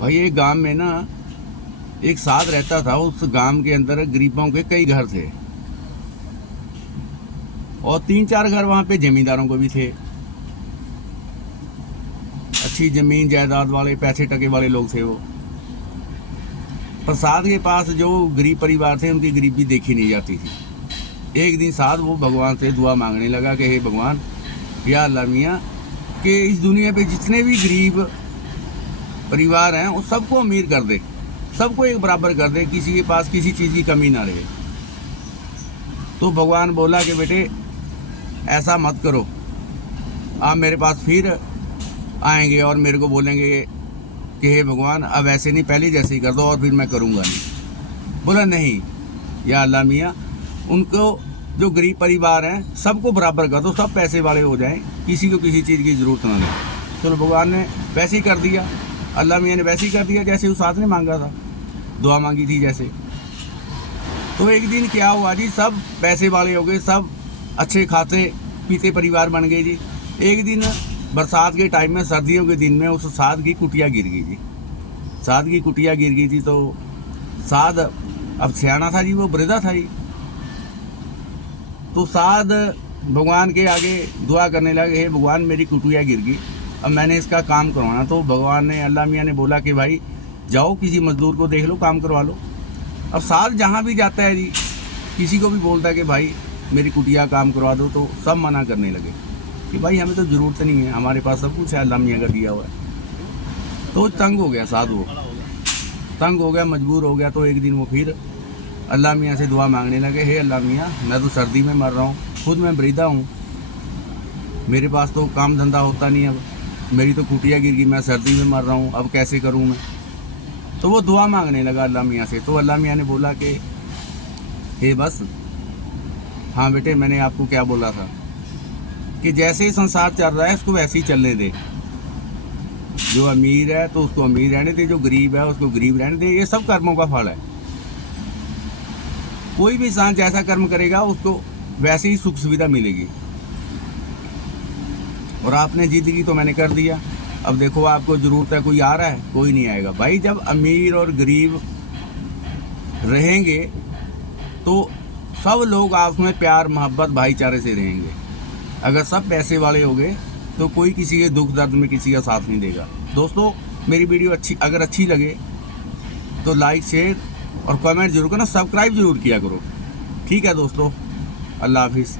भाई एक गांव में ना एक साध रहता था। उस गांव के अंदर गरीबों के कई घर थे और 3-4 घर वहाँ पे जमींदारों को भी थे। अच्छी जमीन जायदाद वाले पैसे टके वाले लोग थे वो। पर साध के पास जो गरीब परिवार थे उनकी गरीबी देखी नहीं जाती थी। एक दिन साध वो भगवान से दुआ मांगने लगा कि हे भगवान, या अल्लाह मियाँ, कि इस दुनिया पे जितने भी गरीब परिवार हैं वो सबको अमीर कर दे, सबको एक बराबर कर दे, किसी के पास किसी चीज़ की कमी ना रहे। तो भगवान बोला कि बेटे ऐसा मत करो, आप मेरे पास फिर आएंगे और मेरे को बोलेंगे कि हे भगवान अब ऐसे नहीं, पहले जैसे ही कर दो और फिर मैं करूँगा नहीं। बोला नहीं या अल्लाह मियाँ, उनको जो गरीब परिवार हैं सबको बराबर कर दो, सब पैसे वाले हो जाएं, किसी को किसी चीज़ की ज़रूरत ना लगे। तो भगवान ने वैसे ही कर दिया, अल्लाह मियाँ ने वैसे ही कर दिया जैसे उस आदमी ने मांगा था, दुआ मांगी थी जैसे। तो एक दिन क्या हुआ जी, सब पैसे वाले हो गए, सब अच्छे खाते पीते परिवार बन गए जी। एक दिन बरसात के टाइम में, सर्दियों के दिन में, उस साध की कुटिया गिर गई जी। साध की कुटिया गिर गई थी। तो साध अब सियाना था जी, वो वृद्धा था जी। तो साध भगवान के आगे दुआ करने लगे, हे भगवान मेरी कुटिया गिर गई, अब मैंने इसका काम करवाना। तो भगवान ने, अल्लाह मियाँ ने बोला कि भाई जाओ किसी मजदूर को देख लो, काम करवा लो। अब साध जहाँ भी जाता है जी, किसी को भी बोलता है कि भाई मेरी कुटिया काम करवा दो, तो सब मना करने लगे कि भाई हमें तो ज़रूरत नहीं है, हमारे पास सब कुछ है, अल्लाह मियाँ का दिया हुआ है। तो तंग हो गया साध, वो तंग हो गया, मजबूर हो गया। तो एक दिन वो फिर अल्लाह मियाँ से दुआ मांगने लगे, हे अल्लाह मियाँ, मैं तो सर्दी में मर रहा हूँ, खुद मैं वृद्धा हूँ, मेरे पास तो काम धंधा होता नहीं, अब मेरी तो कुटिया गिर गई, मैं सर्दी में मर रहा हूँ, अब कैसे करूँ मैं। तो वो दुआ मांगने लगा अल्लाह मियाँ से। तो अल्लाह मियाँ ने बोला कि हे बस, हाँ बेटे मैंने आपको क्या बोला था कि जैसे ही संसार चल रहा है उसको वैसे ही चलने दे। जो अमीर है तो उसको अमीर रहने दे, जो गरीब है उसको गरीब रहने दे, ये सब कर्मों का फल है। कोई भी इंसान जैसा कर्म करेगा उसको वैसे ही सुख सुविधा मिलेगी। और आपने जिंदगी तो मैंने कर दिया, अब देखो आपको ज़रूरत है, कोई आ रहा है, कोई नहीं आएगा। भाई जब अमीर और गरीब रहेंगे तो सब लोग आपस में प्यार मोहब्बत भाईचारे से रहेंगे। अगर सब पैसे वाले हो गए तो कोई किसी के दुख दर्द में किसी का साथ नहीं देगा। दोस्तों मेरी वीडियो अगर अच्छी लगे तो लाइक शेयर और कमेंट जरूर करना, सब्सक्राइब जरूर किया करो। ठीक है दोस्तों, अल्लाह हाफिज़।